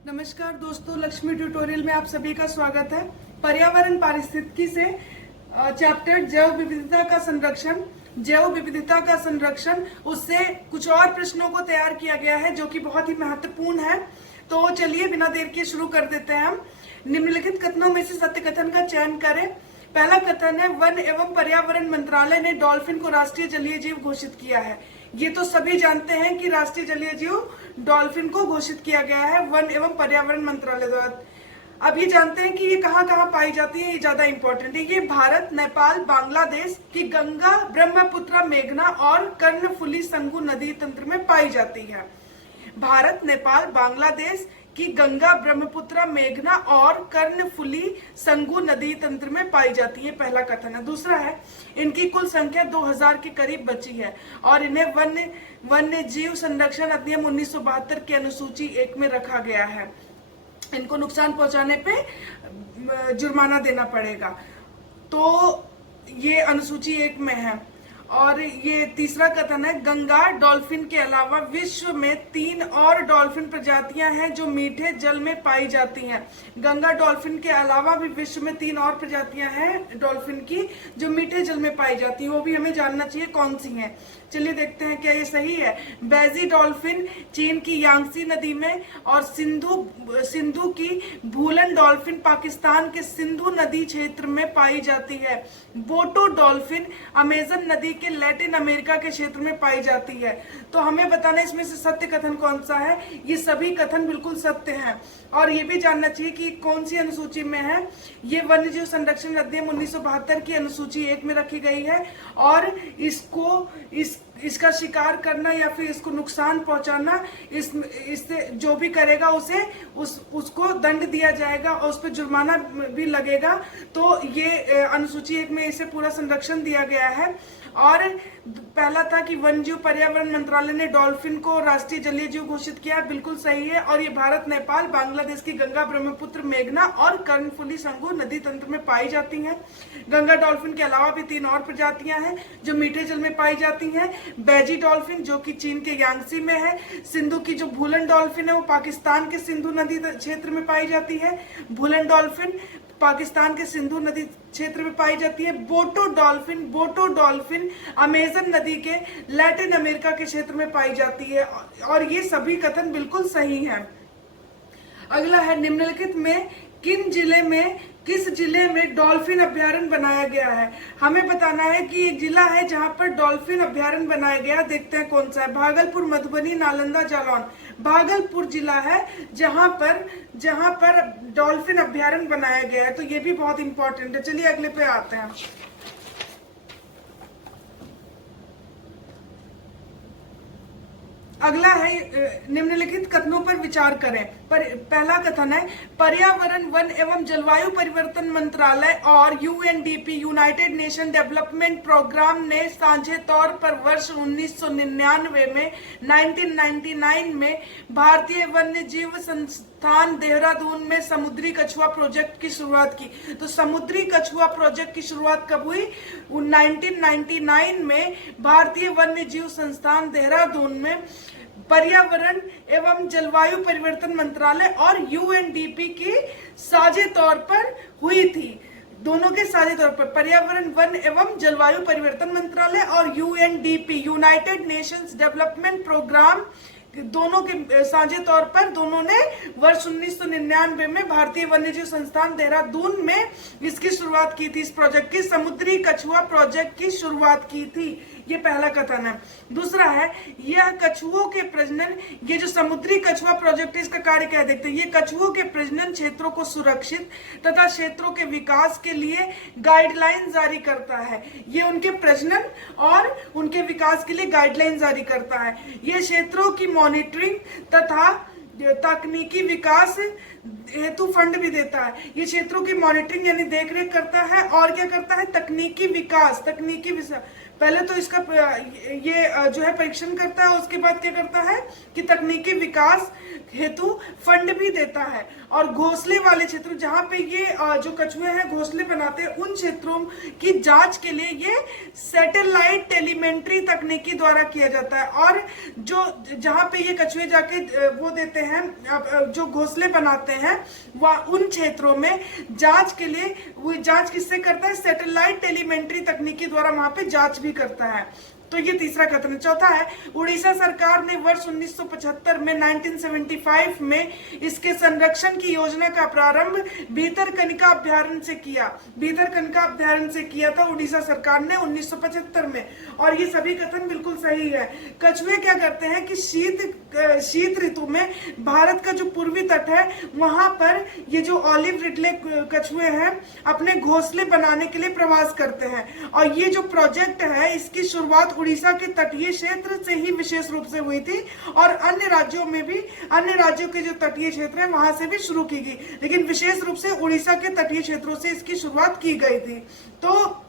नमस्कार दोस्तों, लक्ष्मी ट्यूटोरियल में आप सभी का स्वागत है। पर्यावरण पारिस्थितिकी से चैप्टर जैव विविधता का संरक्षण उससे कुछ और प्रश्नों को तैयार किया गया है जो कि बहुत ही महत्वपूर्ण है। तो चलिए बिना देर के शुरू कर देते हैं। हम निम्नलिखित कथनों में से सत्य कथन का चयन करें। पहला कथन है, वन एवं पर्यावरण मंत्रालय ने डॉल्फिन को राष्ट्रीय जलीय जीव घोषित किया है। ये तो सभी जानते हैं कि राष्ट्रीय जलीय जीव डॉल्फिन को घोषित किया गया है वन एवं पर्यावरण मंत्रालय द्वारा। अब ये जानते हैं कि ये कहाँ कहाँ पाई जाती है, ये ज्यादा इंपॉर्टेंट है। ये भारत, नेपाल, बांग्लादेश की गंगा, ब्रह्मपुत्र, मेघना और कर्णफुली संगू नदी तंत्र में पाई जाती है। भारत, नेपाल, बांग्लादेश की गंगा, ब्रह्मपुत्र, मेघना और कर्णफुली संगू नदी तंत्र में पाई जाती है। पहला कथन है। दूसरा है, इनकी कुल संख्या 2000 के करीब बची है और इन्हें वन्य जीव संरक्षण अधिनियम 1972 की अनुसूची 1 में रखा गया है। इनको नुकसान पहुंचाने पे जुर्माना देना पड़ेगा। तो ये अनुसूची 1 में है। और ये तीसरा कथन है, गंगा डॉल्फिन के अलावा विश्व में 3 और डॉल्फिन प्रजातियां हैं जो मीठे जल में पाई जाती हैं। गंगा डॉल्फिन के अलावा भी विश्व में 3 और प्रजातियां हैं डॉल्फिन की जो मीठे जल में पाई जाती हैं। वो भी हमें जानना चाहिए कौन सी हैं। चलिए देखते हैं क्या ये सही है। बैजी डॉल्फिन चीन की यांगसी नदी में और सिंधु की भूलन डॉल्फिन पाकिस्तान के सिंधु नदी क्षेत्र में पाई जाती है। बोटो डॉल्फिन अमेजन नदी के लैटिन अमेरिका के क्षेत्र में पाई जाती है। तो हमें बताना इसमें से सत्य कथन कौन सा है। ये सभी कथन बिल्कुल सत्य हैं। और ये भी जानना चाहिए कि कौन सी अनुसूची में है। ये वन्यजीव संरक्षण अधिनियम 1972 की अनुसूची 1 में रखी गई है और इसका शिकार करना या फिर इसको नुकसान पहुंचाना, इससे जो भी करेगा उसको दंड दिया जाएगा और उस पर जुर्माना भी लगेगा। तो ये अनुसूची 1 में इसे पूरा संरक्षण दिया गया है। और पहला था कि वन्यजीव पर्यावरण मंत्रालय ने डॉल्फिन को राष्ट्रीय जलीय जीव घोषित किया, बिल्कुल सही है। और ये भारत, नेपाल, बांग्लादेश की गंगा, ब्रह्मपुत्र, मेघना और कर्णफुली संगू नदी तंत्र में पाई जाती हैं। गंगा डॉल्फिन के अलावा भी 3 और प्रजातियां हैं जो मीठे जल में पाई जाती हैं। बैजी डॉल्फिन जो कि चीन के यांगसी में है। सिंधु की जो भूलन डॉल्फिन है वो पाकिस्तान के सिंधु नदी क्षेत्र में पाई जाती है। भूलन डॉल्फिन पाकिस्तान के सिंधु नदी क्षेत्र में पाई जाती है। बोटो डॉल्फिन अमेजन नदी के लैटिन अमेरिका के क्षेत्र में पाई जाती है। और ये सभी कथन बिल्कुल सही हैं। अगला है, निम्नलिखित में किस जिले में डॉल्फिन अभ्यारण्य बनाया गया है। हमें बताना है कि एक जिला है जहां पर डॉल्फिन अभ्यारण्य बनाया गया। देखते हैं कौन सा है। भागलपुर, मधुबनी, नालंदा, जालौन। भागलपुर जिला है जहां पर डॉल्फिन अभ्यारण्य बनाया गया है। तो ये भी बहुत इंपॉर्टेंट है। चलिए अगले पे आते हैं। अगला है, निम्नलिखित कथनों पर विचार करें। पहला कथन है, पर्यावरण, वन एवं जलवायु परिवर्तन मंत्रालय और UNDP united nation development programme ने साझे तौर पर वर्ष 1999 में भारतीय वन्य जीव संस्थान देहरादून में समुद्री कछुआ प्रोजेक्ट की शुरुआत की। तो समुद्री कछुआ प्रोजेक्ट की शुरुआत कब हुई? 1999 में भारतीय वन्य जीव संस्थान देहरादून में पर्यावरण एवं जलवायु परिवर्तन मंत्रालय और यूएनडीपी की साझे तौर पर हुई थी। दोनों के साझे तौर पर पर्यावरण, वन एवं जलवायु परिवर्तन मंत्रालय और UNDP united nations development programme, दोनों के साझे तौर पर दोनों ने वर्ष 1999 में भारतीय वन्यजीव संस्थान देहरादून में इसकी शुरुआत की थी। इस प्रोजेक्ट की, समुद्री कछुआ प्रोजेक्ट की शुरुआत की थी। ये पहला कथन है। दूसरा है, यह कछुओं के प्रजनन, ये जो समुद्री कछुआ प्रोजेक्ट है इसका कार्य क्या देखते हैं। ये कछुओं के प्रजनन क्षेत्रों को सुरक्षित तथा क्षेत्रों के विकास के लिए गाइडलाइन जारी करता है। ये उनके प्रजनन और उनके विकास के लिए गाइडलाइन जारी करता है। ये क्षेत्रों की मॉनिटरिंग तथा तकनीकी विकास हेतु फंड भी देता है। ये क्षेत्रों की मॉनिटरिंग यानी देखरेख करता है और क्या करता है, तकनीकी विकास, पहले तो इसका ये जो है परीक्षण करता है, उसके बाद क्या करता है कि तकनीकी विकास हेतु फंड भी देता है। और घोंसले वाले क्षेत्र जहां पे ये जो कछुए हैं घोंसले बनाते हैं, उन क्षेत्रों की जांच के लिए ये सैटेलाइट टेलीमेट्री तकनीकी द्वारा किया जाता है। और जो जहां पे ये कछुए जाके वो देते हैं, जो घोंसले बनाते हैं, वह उन क्षेत्रों में जांच के लिए, वो जांच किससे करता है? सैटेलाइट टेलीमेट्री तकनीकी द्वारा वहां पे जांच भी करता है। तो ये तीसरा कथन है। चौथा है, उड़ीसा सरकार ने वर्ष 1975 में 1975 में इसके संरक्षण की योजना का प्रारंभ भीतरकनिका अभ्यारण्य से किया। भीतरकनिका अभ्यारण्य से किया था उड़ीसा सरकार ने 1975 में। और ये सभी कथन बिल्कुल सही है। कछुए क्या करते हैं कि शीत ऋतु में भारत का जो पूर्वी तट है वहां पर ये जो ऑलिव रिडले कछुए हैं अपने घोंसले बनाने के लिए प्रवास करते हैं। और ये जो प्रोजेक्ट है इसकी शुरुआत उड़ीसा के तटीय क्षेत्र से ही विशेष रूप से हुई थी, और अन्य राज्यों में भी, अन्य राज्यों के जो तटीय क्षेत्र हैं वहां से भी शुरू की गई, लेकिन विशेष रूप से उड़ीसा के तटीय क्षेत्रों से इसकी शुरुआत की गई थी। तो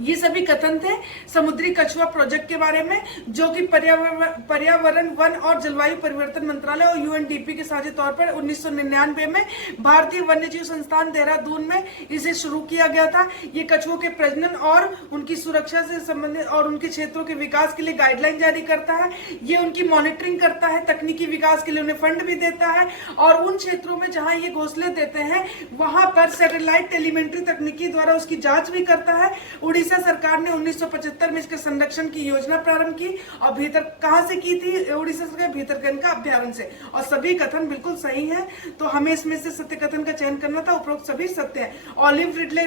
ये सभी कथन थे समुद्री कछुआ प्रोजेक्ट के बारे में, जो कि पर्यावरण, वन और जलवायु परिवर्तन मंत्रालय और यूएनडीपी के साझे तौर पर 1999 में भारतीय वन्यजीव संस्थान देहरादून में इसे शुरू किया गया था। ये कछुओं के प्रजनन और उनकी सुरक्षा से संबंधित और उनके क्षेत्रों के विकास के लिए गाइडलाइन जारी करता है। ये उनकी मॉनिटरिंग करता है, तकनीकी विकास के लिए उन्हें फंड भी देता है, और उन क्षेत्रों में जहां ये घोंसले देते हैं वहां पर सैटेलाइट टेलीमेट्री तकनीकी द्वारा उसकी जांच भी करता है। उड़ीसा सरकार ने 1975 में इसके संरक्षण की योजना प्रारंभ की, और भीतर कहां से की थी? उड़ीसा सरकार भीतरकनिका अभ्यारण्य से। और सभी कथन बिल्कुल सही हैं, तो हमें इसमें से सत्य कथन का चयन करना था। उपरोक्त सभी सत्य हैं। ऑलिव रिडले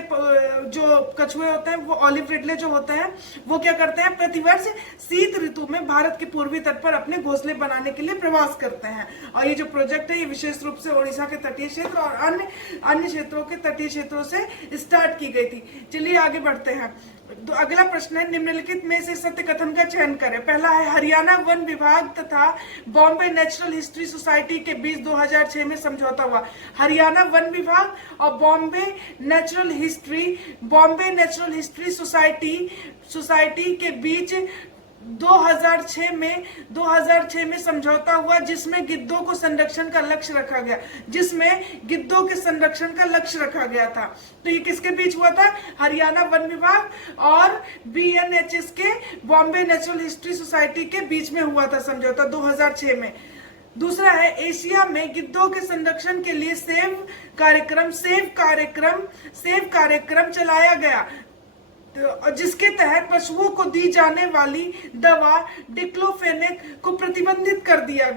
जो कछुए होते हैं, वो ऑलिव रिडले जो होते हैं वो क्या करते हैं? प्रतिवर्ष शीत ऋतु में भारत के पूर्वी तट पर अपने घोंसले बनाने के लिए प्रवास करते हैं। और ये जो प्रोजेक्ट है ये विशेष रूप से उड़ीसा के तटीय क्षेत्र और अन्य क्षेत्रों के तटीय क्षेत्रों से स्टार्ट की गई थी। चलिए आगे बढ़ते हैं। तो अगला प्रश्न है, निम्नलिखित में से सत्य कथन का चयन करें। पहला है, हरियाणा वन विभाग तथा बॉम्बे नेचुरल हिस्ट्री सोसाइटी के बीच 2006 में समझौता हुआ। हरियाणा वन विभाग और बॉम्बे नेचुरल हिस्ट्री सोसाइटी के बीच 2006 में समझौता हुआ, जिसमें गिद्धों को संरक्षण का लक्ष्य रखा गया, था। तो ये किसके बीच हुआ था? हरियाणा वन विभाग और BNHS के बॉम्बे नेचुरल हिस्ट्री सोसाइटी के बीच में हुआ था समझौता 2006 में। दूसरा है, एशिया में गिद्धों के संरक्षण के लिए सेव कार्यक्रम चलाया गया, जिसके तहत पशुओं को दी जाने वाली दवा डिक्लोफेनेक को प्रतिबंधित कर दिया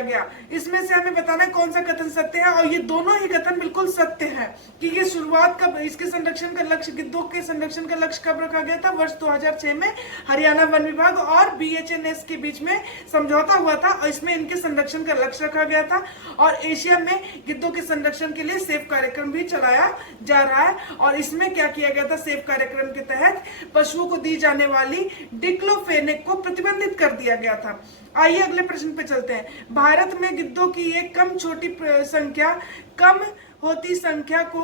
गया। इसमें से हमें बताना है कौन सा कथन सत्य है, और ये दोनों ही कथन बिल्कुल सत्य है कि ये शुरुआत कब, इसके संरक्षण का लक्ष्य, गिद्धों के संरक्षण का लक्ष्य कब रखा गया था? वर्ष 2006 में हरियाणा वन विभाग और BHNS के बीच में समझौता हुआ था, और इसमें इनके संरक्षण का लक्ष्य रखा गया था। और एशिया में गिद्धों के संरक्षण के लिए सेफ कार्यक्रम भी चलाया जा रहा है, और इसमें क्या किया गया था? सेफ कार्यक्रम के तहत पशुओं को दी जाने वाली डिक्लोफेनेक को प्रतिबंधित कर दिया गया था। आइए अगले प्रश्न पे चलते हैं। भारत में गिद्धों की एक कम होती संख्या को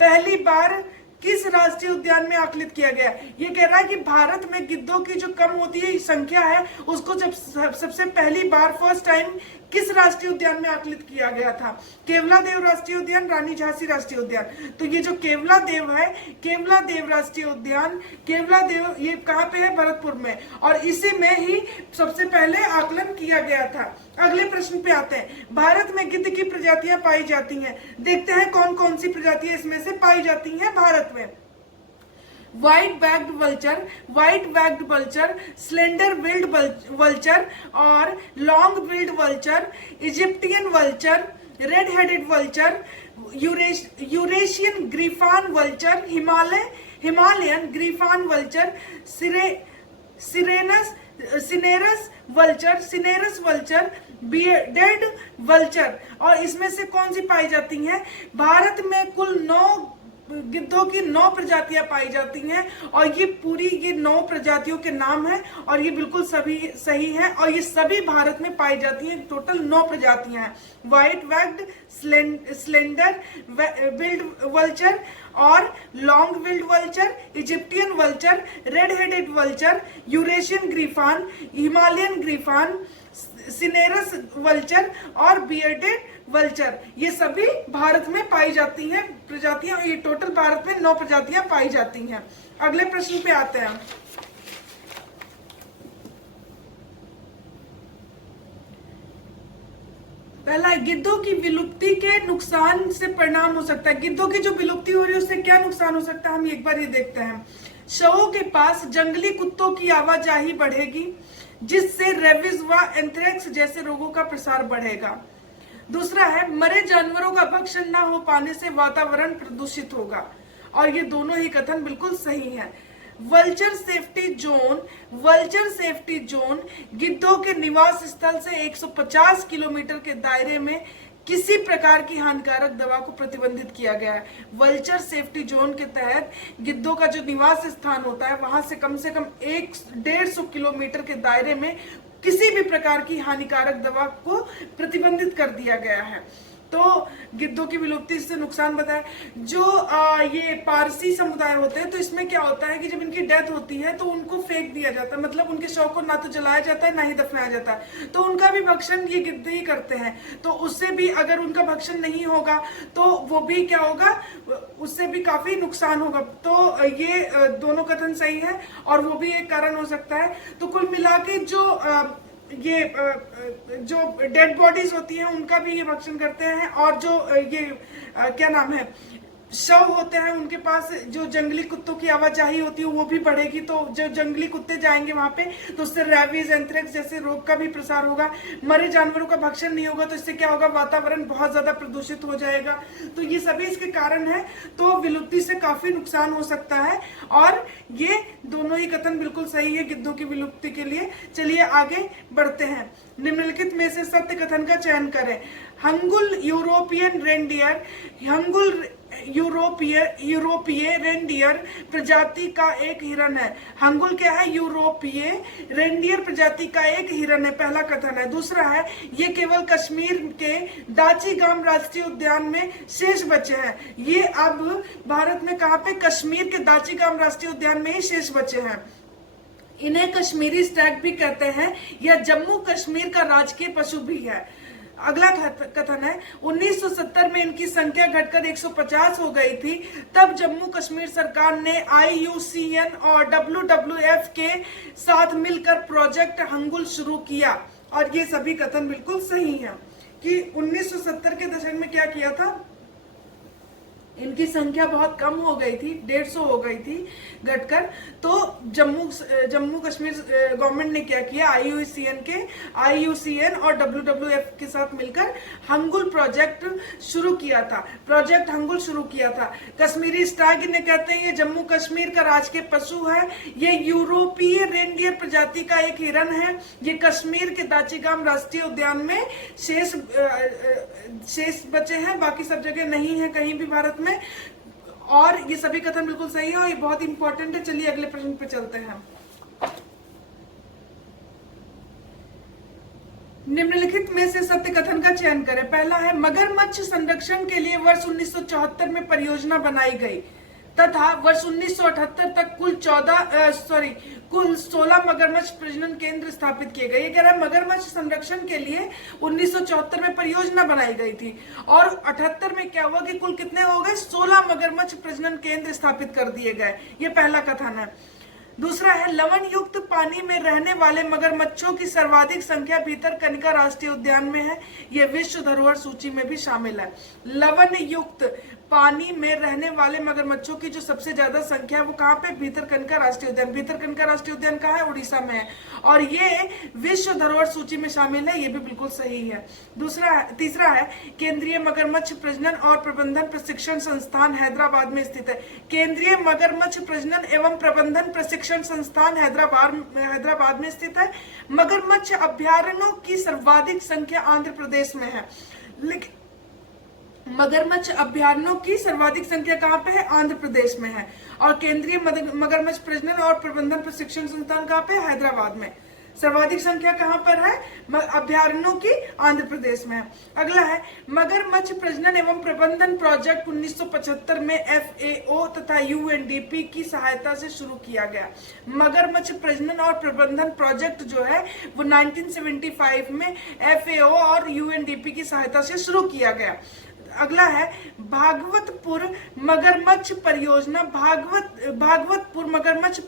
पहली बार किस राष्ट्रीय उद्यान में आकलित किया गया? ये कह रहा है कि भारत में गिद्धों की जो कम होती है संख्या है उसको जब सबसे पहली बार फर्स्ट टाइम किस राष्ट्रीय उद्यान में आकलित किया गया था? केवलादेव राष्ट्रीय उद्यान, रानी झांसी राष्ट्रीय उद्यान। तो ये जो केवलादेव है, केवलादेव राष्ट्रीय उद्यान, केवलादेव ये कहाँ पे है? भरतपुर में, और इसी में ही सबसे पहले आकलन किया गया था। अगले प्रश्न पे आते हैं। भारत में गिद्ध की प्रजातियां पाई जाती हैं, देखते हैं कौन कौन सी प्रजातियां इसमें से पाई जाती हैं भारत में। White backed vulture, slender billed vulture और long billed vulture, Egyptian vulture, red headed vulture, Eurasian griffon vulture, Himalayan griffon vulture, cinereous vulture, bearded vulture. और इसमें से कौन सी पाई जाती हैं? भारत में कुल 9 गिद्धों की 9 प्रजातियां पाई जाती हैं, और ये 9 प्रजातियों के नाम हैं, और ये बिल्कुल सभी सही हैं, और ये सभी भारत में पाई जाती हैं। टोटल 9 प्रजातियां हैं। White backed, slender billed vulture और long billed vulture, Egyptian vulture, red headed vulture, Eurasian griffon, Himalayan griffon, cinereous vulture और बियर्डेड वल्चर, ये सभी भारत में पाई जाती हैं प्रजातियां। ये टोटल भारत में 9 प्रजातियां पाई जाती हैं। अगले प्रश्न पे आते हैं। पहला है, गिद्धों की विलुप्ति के नुकसान से परिणाम हो सकता है। गिद्धों की जो विलुप्ति हो रही है उससे क्या नुकसान हो सकता है, हम एक बार ये देखते हैं। शवों के पास जंगली कुत्तों की आवाजाही बढ़ेगी, जिससे रेबीज व एंथ्रेक्स जैसे रोगों का प्रसार बढ़ेगा। दूसरा है, मरे जानवरों का भक्षण न हो पाने से वातावरण प्रदूषित होगा। और ये दोनों ही कथन बिल्कुल सही है। वल्चर सेफ्टी जोन गिद्धों के निवास स्थल से 150 किलोमीटर के दायरे में किसी प्रकार की हानिकारक दवा को प्रतिबंधित किया गया है। वल्चर सेफ्टी जोन के तहत गिद्धों का जो निवास स्थान होता है वहां से कम 150 किलोमीटर के दायरे में किसी भी प्रकार की हानिकारक दवा को प्रतिबंधित कर दिया गया है। तो गिद्धों की विलुप्ति से नुकसान बताया। जो ये पारसी समुदाय होते हैं, तो इसमें क्या होता है कि जब इनकी डेथ होती है तो उनको फेंक दिया जाता है, मतलब उनके शव को ना तो जलाया जाता है ना ही दफनाया जाता है, तो उनका भी भक्षण ये गिद्ध ही करते हैं। तो उससे भी अगर उनका भक्षण नहीं होगा तो वो भी क्या होगा, उससे भी काफी नुकसान होगा। तो ये दोनों कथन सही है और वो भी एक कारण हो सकता है। तो कुल मिला के जो डेड बॉडीज होती हैं उनका भी ये भक्षण करते हैं, और जो क्या नाम है, शव होते हैं उनके पास जो जंगली कुत्तों की आवाजाही होती है वो भी बढ़ेगी। तो जो जंगली कुत्ते जाएंगे वहां पे तो उससे रेबीज एंथ्रेक्स जैसे रोग का भी प्रसार होगा। मरे जानवरों का भक्षण नहीं होगा तो इससे क्या होगा, वातावरण बहुत ज्यादा प्रदूषित हो जाएगा। तो ये सभी इसके कारण है। तो विलुप्ति से काफी नुकसान हो सकता है और ये दोनों ही कथन बिल्कुल सही है गिद्धों की विलुप्ति के लिए। चलिए आगे बढ़ते हैं। निम्नलिखित में से सत्य कथन का चयन करें। हंगुल यूरोपियन रेंडियर प्रजाति का एक हिरन है। हंगुल क्या है, यूरोपीय रेंडियर प्रजाति का एक हिरन है, पहला कथन है। दूसरा है, ये केवल कश्मीर के दाचीगाम राष्ट्रीय उद्यान में शेष बचे हैं। ये अब भारत में कहां पे, कश्मीर के दाचीगाम राष्ट्रीय उद्यान में ही शेष बचे हैं। इन्हें कश्मीरी स्टैग भी कहते हैं। यह जम्मू कश्मीर का राजकीय पशु भी है। अगला कथन है, 1970 में इनकी संख्या घटकर 150 हो गई थी। तब जम्मू कश्मीर सरकार ने IUCN और WWF के साथ मिलकर प्रोजेक्ट हंगुल शुरू किया। और ये सभी कथन बिल्कुल सही हैं कि 1970 के दशक में क्या किया था, इनकी संख्या बहुत कम हो गई थी, 150 हो गई थी घटकर। तो जम्मू कश्मीर गवर्नमेंट ने क्या किया, IUCN और WWF के साथ मिलकर हंगुल प्रोजेक्ट शुरू किया था। प्रोजेक्ट हंगुल शुरू किया था। कश्मीरी स्टैग इन्हें कहते हैं, ये जम्मू कश्मीर का राजकीय पशु है। ये यूरोपीय रेंडियर प्रजाति का एक हिरन है। ये कश्मीर के दाचीगाम राष्ट्रीय उद्यान में शेष बचे हैं, बाकी सब जगह नहीं है कहीं भी भारत में। और ये सभी कथन बिल्कुल सही है और ये बहुत इंपॉर्टेंट है। चलिए अगले प्रश्न पे चलते हैं। निम्नलिखित में से सत्य कथन का चयन करें। पहला है, मगरमच्छ संरक्षण के लिए वर्ष 1974 में परियोजना बनाई गई तथा वर्ष 1978 तक कुल 16 मगरमच्छ प्रजनन केंद्र स्थापित किए गए। ये कह रहा है मगरमच्छ संरक्षण के लिए 1974 में परियोजना बनाई गई थी और 78 में क्या हुआ कि कुल कितने हो गए, 16 मगरमच्छ प्रजनन केंद्र स्थापित कर दिए गए। ये पहला कथन है। दूसरा है, लवण युक्त पानी में रहने वाले मगरमच्छों की सर्वाधिक संख्या भीतरकनिका राष्ट्रीय उद्यान में है। यह विश्व धरोहर सूची में भी शामिल है। लवण युक्त पानी में रहने वाले मगरमच्छों की जो सबसे ज्यादा संख्या है वो कहाँ पे, भीतरकनिका राष्ट्रीय उद्यान। भीतरकनिका राष्ट्रीय उद्यान कहाँ है, उड़ीसा में है और ये विश्व धरोहर सूची में शामिल है। ये भी बिल्कुल सही है। तीसरा है, केंद्रीय मगरमच्छ प्रजनन और प्रबंधन प्रशिक्षण संस्थान हैदराबाद में स्थित है। केंद्रीय मगरमच्छ प्रजनन एवं प्रबंधन प्रशिक्षण संस्थान हैदराबाद में स्थित है। मगरमच्छ अभ्यारण्यों की सर्वाधिक संख्या आंध्र प्रदेश में है। लेकिन मगरमच्छ अभ्यारण्यों की सर्वाधिक संख्या कहाँ पे है, आंध्र प्रदेश में है। और केंद्रीय मगरमच्छ प्रजनन और प्रबंधन प्रशिक्षण संस्थान कहाँ पे, हैदराबाद में। सर्वाधिक संख्या कहां पर है? अभ्यारण्यों की आंध्र प्रदेश में है। अगला है मगरमच्छ प्रजनन एवं प्रबंधन प्रोजेक्ट 1975 में FAO तथा UNDP की सहायता से शुरू किया गया। मगरमच्छ प्रजनन और प्रबंधन प्रोजेक्ट जो है वो 1975 में FAO और UNDP की सहायता से शुरू किया गया। अगला है भागवतपुर मगरमच्छ परियोजना। भागवतपुर मगरमच्छ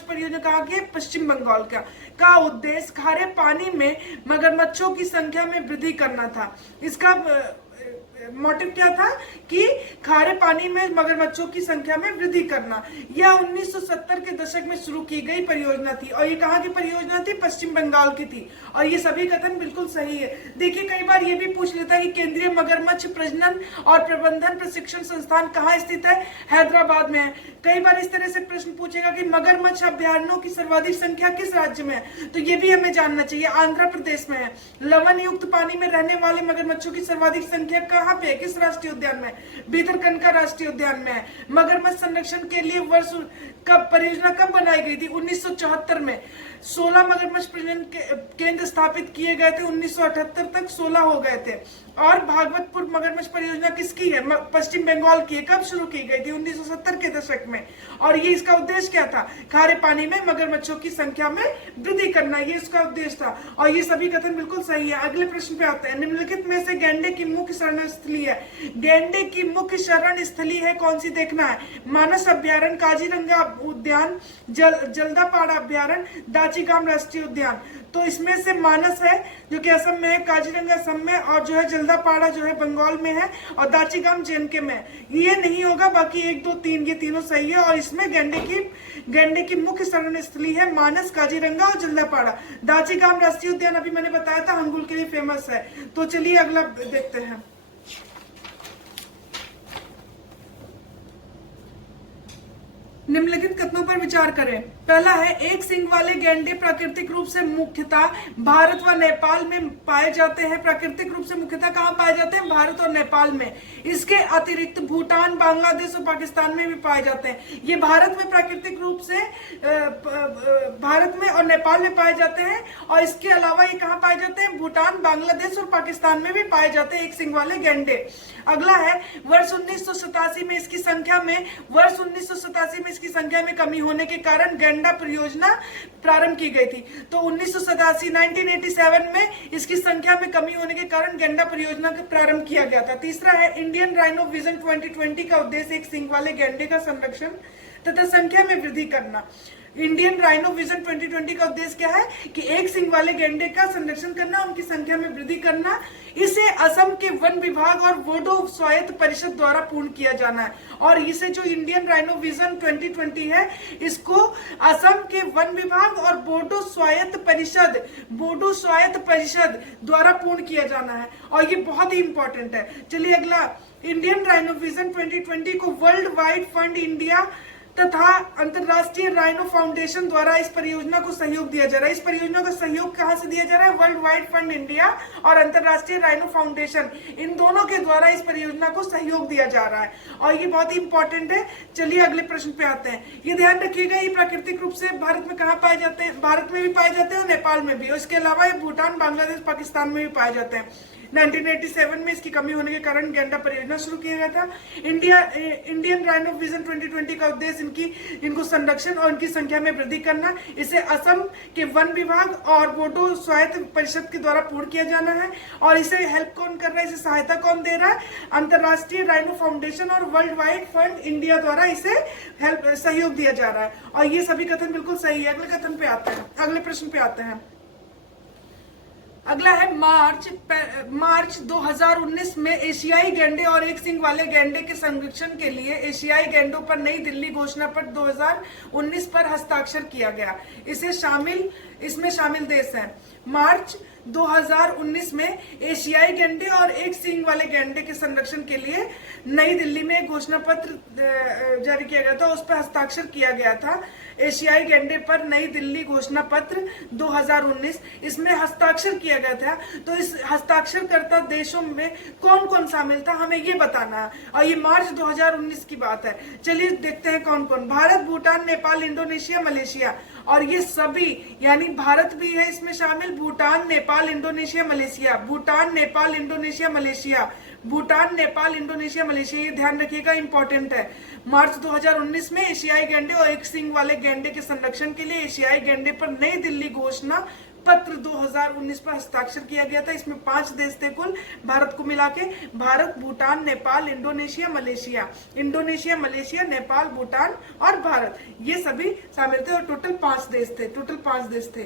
परियोजना कहाँ की है? पश्चिम बंगाल का उद्देश्य खारे पानी में मगरमच्छों की संख्या में वृद्धि करना था। इसका मोटिव क्या था कि खारे पानी में मगरमच्छों की संख्या में वृद्धि करना। यह 1970 के दशक में शुरू की गई परियोजना थी और ये कहाँ की परियोजना थी? पश्चिम बंगाल की थी। और ये सभी कथन बिल्कुल सही है। देखिए कई बार ये भी पूछ लेता है कि केंद्रीय मगरमच्छ प्रजनन और प्रबंधन प्रशिक्षण संस्थान कहाँ स्थित है? हैदराबाद में है। कई बार इस तरह से प्रश्न पूछेगा कि मगरमच्छ अभ्यारण्यों की सर्वाधिक संख्या किस राज्य में है? तो ये भी हमें जानना चाहिए, आंध्र प्रदेश में है। लवण युक्त पानी में रहने वाले मगरमच्छों की सर्वाधिक संख्या कहाँ पे? किस राष्ट्रीय उद्यान में? भीतरकनिका राष्ट्रीय उद्यान में है। मगरमच्छ संरक्षण के लिए वर्ष कब परियोजना कब बनाई गई थी? 1974 में। 16 मगरमच्छ प्रजनन केंद्र स्थापित किए गए थे। 1978 तक 16 हो गए थे। और भागवतपुर मगरमच्छ परियोजना किसकी है? पश्चिम बंगाल की है। कब शुरू की गई थी? 1970 के दशक में। और ये इसका उद्देश्य क्या था? खारे पानी में मगरमच्छों की संख्या में वृद्धि करना, ये इसका उद्देश्य था। और ये सभी कथन बिल्कुल सही है। अगले प्रश्न पे आते हैं। निम्नलिखित में से गैंडे की मुख्य शरण स्थली है। गैंडे की मुख्य शरण स्थली है कौन सी? देखना है। मानस अभ्यारण्य, काजीरंगा उद्यान, जल्दापाड़ा अभ्यारण्य, दाचीगाम राष्ट्रीय उद्यान। तो इसमें से मानस है जो कि असम में है, काजीरंगा असम में, और जो है जल्दापाड़ा जो है बंगाल में है, और दाचीगाम JNK में है। ये नहीं होगा, बाकी 1 2 3 ये तीनों सही है। और इसमें गैंडे की मुख्य शरण स्थली है मानस, काजीरंगा और जल्दापाड़ा। दाचीगाम राष्ट्रीय उद्यान अभी मैंने बताया था हंगुल के लिए फेमस है। तो चलिए अगला देखते हैं। निम्नलिखित कथनों पर विचार करें। पहला है एक सींग वाले गैंडे प्राकृतिक रूप से मुख्यतः भारत व नेपाल में पाए जाते हैं। प्राकृतिक रूप से मुख्यतः कहाँ पाए जाते हैं? भारत और नेपाल में। इसके अतिरिक्त भूटान, बांग्लादेश और पाकिस्तान में भी पाए जाते हैं। ये भारत में प्राकृतिक रूप से भारत में और नेपाल में पाए जाते हैं। और इसके अलावा ये कहाँ पाए जाते हैं? भूटान, बांग्लादेश और पाकिस्तान में भी पाए जाते हैं एक सींग वाले गैंडे। अगला है वर्ष 1987 में इसकी संख्या में कमी होने के कारण गैंडा परियोजना प्रारंभ की गई थी। तो 1987 में इसकी संख्या में कमी होने के कारण गैंडा परियोजना का प्रारंभ किया गया था। तीसरा है इंडियन राइनो विजन 2020 का उद्देश्य एक सींग वाले गैंडे का संरक्षण तथा संख्या में वृद्धि करना। इंडियन राइनो विजन 2020 का उद्देश्य क्या है? कि एक सींग वाले गैंडे का संरक्षण करना, उनकी संख्या में वृद्धि करना। इसे असम के वन विभाग और बोडो स्वायत्त परिषद द्वारा पूर्ण किया जाना है। और इसे जो इंडियन राइनो विजन 2020 है, इसको असम के वन विभाग और बोडो स्वायत्त परिषद द्वारा पूर्ण किया जाना है। और ये बहुत ही इंपॉर्टेंट है। चलिए अगला, इंडियन राइनो विजन 2020 को वर्ल्ड वाइड फंड इंडिया तथा अंतरराष्ट्रीय राइनो फाउंडेशन द्वारा इस परियोजना को सहयोग दिया जा रहा है। इस परियोजना का सहयोग कहां से दिया जा रहा है? वर्ल्ड वाइड फंड इंडिया और अंतरराष्ट्रीय राइनो फाउंडेशन, इन दोनों के द्वारा इस परियोजना को सहयोग दिया जा रहा है। और ये बहुत ही इंपॉर्टेंट है। चलिए अगले प्रश्न पे आते हैं। ये ध्यान रखिएगा, ये प्राकृतिक रूप से भारत में कहाँ पाए जाते हैं? भारत में भी पाए जाते हैं और नेपाल में भी। और इसके अलावा ये भूटान, बांग्लादेश, पाकिस्तान में भी पाए जाते हैं। 1987 में इसकी कमी होने के कारण गैंडा परियोजना शुरू किया गया था। इंडियन राइनो विजन 2020 का उद्देश्य इनको संरक्षण और इनकी संख्या में वृद्धि करना। इसे असम के वन विभाग और बोडो स्वायत्त परिषद के द्वारा पूर्ण किया जाना है। और इसे हेल्प कौन कर रहा है? इसे सहायता कौन दे रहा है? अंतरराष्ट्रीय राइनो फाउंडेशन और वर्ल्ड वाइड फंड इंडिया द्वारा इसे सहयोग दिया जा रहा है। और ये सभी कथन बिल्कुल सही है। अगले कथन पे आते हैं, अगले प्रश्न पे आते हैं। अगला है मार्च 2019 में एशियाई गैंडे और एक सींग वाले गैंडे के संरक्षण के लिए एशियाई गैंडों पर नई दिल्ली घोषणा पत्र 2019 पर हस्ताक्षर किया गया। इसमें शामिल देश हैं। मार्च 2019 में एशियाई गैंडे और एक सींग वाले गैंडे के संरक्षण के लिए नई दिल्ली में एक घोषणा पत्र जारी किया गया था, उस पर हस्ताक्षर किया गया था। एशियाई गैंडे पर नई दिल्ली घोषणा पत्र 2019, इसमें हस्ताक्षर किया गया था। तो इस हस्ताक्षरकर्ता देशों में कौन कौन शामिल था, हमें ये बताना है। और ये मार्च 2019 की बात है। चलिए देखते हैं कौन कौन। Bharat, Bhutan, Nepal, Indonesia, Malaysia. और ये सभी यानी भारत भी है इसमें शामिल, Bhutan, Nepal, Indonesia, Malaysia, Bhutan, Nepal, Indonesia, Malaysia, Bhutan, Nepal, Indonesia, Malaysia, ये ध्यान रखिएगा, इंपॉर्टेंट है। मार्च 2019 में एशियाई गैंडे और एक सींग वाले गैंडे के संरक्षण के लिए एशियाई गैंडे पर नई दिल्ली घोषणा पत्र 2019 पर हस्ताक्षर किया गया था। इसमें 5 देश थे कुल, भारत को मिला के, Bharat, Bhutan, Nepal, Indonesia, Malaysia, Indonesia, Malaysia, Nepal, Bhutan और भारत, ये सभी शामिल थे और टोटल 5 देश थे, टोटल 5 देश थे।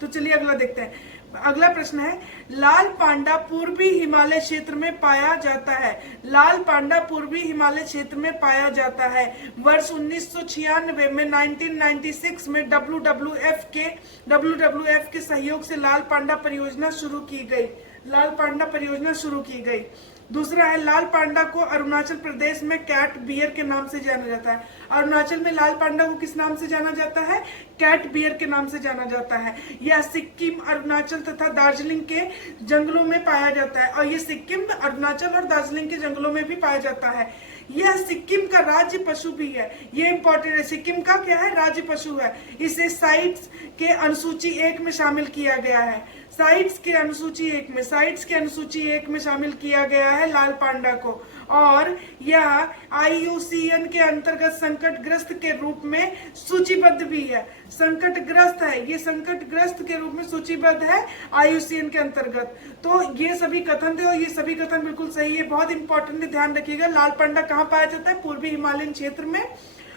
तो चलिए अगला देखते हैं। अगला प्रश्न है, लाल पांडा पूर्वी हिमालय क्षेत्र में पाया जाता है। लाल पांडा पूर्वी हिमालय क्षेत्र में पाया जाता है। वर्ष 1996 में 1996 में WWF के सहयोग से लाल पांडा परियोजना शुरू की गई। लाल पांडा परियोजना शुरू की गई। दूसरा है, लाल पांडा को अरुणाचल प्रदेश में कैट बियर के नाम से जाना जाता है। अरुणाचल में लाल पांडा को किस नाम से जाना जाता है? कैट बियर के नाम से जाना जाता है। यह सिक्किम, अरुणाचल तथा दार्जिलिंग के जंगलों में पाया जाता है और ये सिक्किम, अरुणाचल और दार्जिलिंग के जंगलों में भी पाया जाता है। यह सिक्किम का राज्य पशु भी है, ये इंपॉर्टेंट है। सिक्किम का क्या है? राज्य पशु है। इसे साइट्स के अनुसूची 1 में शामिल किया गया है। साइट्स के अनुसूची 1 में शामिल किया गया है लाल पांडा को, और यह IUCN के अंतर्गत संकटग्रस्त के रूप में सूचीबद्ध भी है। संकटग्रस्त है, ये संकटग्रस्त के रूप में सूचीबद्ध है IUCN के अंतर्गत। तो ये सभी कथन थे और ये सभी कथन बिल्कुल सही है, बहुत इंपॉर्टेंट है, ध्यान रखिएगा। लाल पांडा कहाँ पाया जाता है? पूर्वी हिमालयन क्षेत्र में।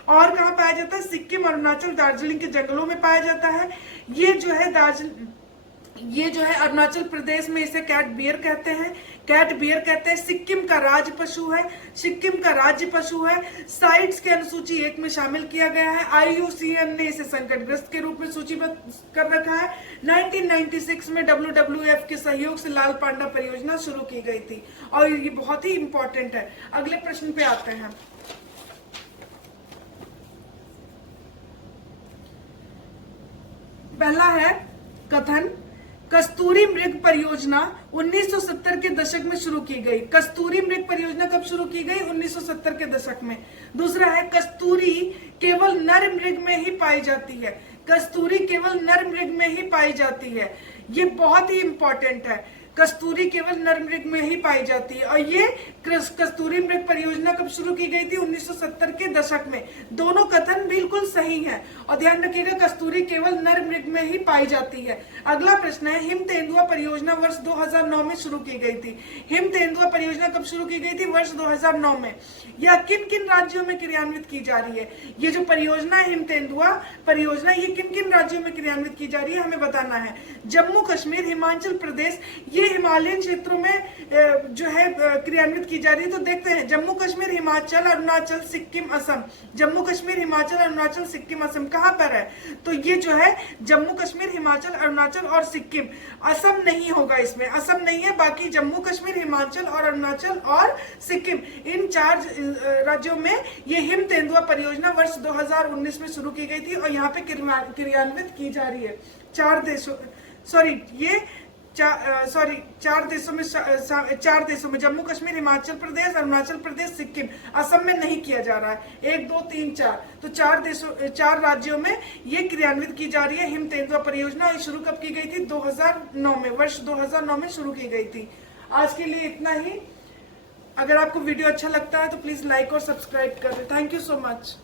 और कहाँ पाया जाता है? सिक्किम, अरुणाचल, दार्जिलिंग के जंगलों में पाया जाता है। ये जो है अरुणाचल प्रदेश में इसे कैट बियर कहते हैं, कैट बियर कहते हैं। सिक्किम का राज्य पशु है, सिक्किम का राज्य पशु है। साइट्स के अनुसूची 1 में शामिल किया गया है। IUCN ने इसे संकटग्रस्त के रूप में सूचीबद्ध कर रखा है। 1996 में WWF के सहयोग से लाल पांडा परियोजना शुरू की गई थी और ये बहुत ही इंपॉर्टेंट है। अगले प्रश्न पे आते हैं। पहला है कथन, कस्तूरी मृग परियोजना 1970 के दशक में शुरू की गई। कस्तूरी मृग परियोजना कब शुरू की गई? 1970 के दशक में। दूसरा है, कस्तूरी केवल नर मृग में ही पाई जाती है। कस्तूरी केवल नर मृग में ही पाई जाती है, ये बहुत ही इंपॉर्टेंट है। कस्तूरी केवल नर मृग में ही पाई जाती है और ये कस्तूरी मृग परियोजना कब शुरू की गई थी? 1970 के दशक में। दोनों कथन बिल्कुल सही हैं और ध्यान रखिएगा, कस्तूरी केवल नर मृग में ही पाई जाती है। अगला प्रश्न है, हिम तेंदुआ परियोजना वर्ष 2009 में शुरू की गई थी। हिम तेंदुआ परियोजना कब शुरू की गई थी? वर्ष 2009 में। यह किन किन राज्यों में क्रियान्वित की जा रही है? ये जो परियोजना है हिम तेंदुआ परियोजना, ये किन किन राज्यों में क्रियान्वित की जा रही है हमें बताना है। जम्मू कश्मीर, हिमाचल प्रदेश, ये हिमालयन क्षेत्रों में जो है क्रियान्वित की जा रही है। तो देखते हैं, जम्मू कश्मीर, हिमाचल, अरुणाचल, सिक्किम, असम। जम्मू कश्मीर, हिमाचल, अरुणाचल, सिक्किम, असम कहाँ पर है? तो ये जो है जम्मू कश्मीर, हिमाचल, अरुणाचल और सिक्किम। असम नहीं होगा इसमें, असम नहीं है। बाकी जम्मू कश्मीर, हिमाचल और अरुणाचल और सिक्किम, इन 4 राज्यों में ये हिम तेंदुआ परियोजना वर्ष 2019 में शुरू की गई थी और यहाँ पे क्रियान्वित की जा रही है। 4 देशों में जम्मू कश्मीर, हिमाचल प्रदेश, अरुणाचल प्रदेश, सिक्किम, असम में नहीं किया जा रहा है। 1 2 3 4, तो 4 राज्यों में ये क्रियान्वित की जा रही है हिम तेंदुआ परियोजना। शुरू कब की गई थी? 2009 में, वर्ष 2009 में शुरू की गई थी। आज के लिए इतना ही। अगर आपको वीडियो अच्छा लगता है तो प्लीज लाइक और सब्सक्राइब करें। Thank you so much.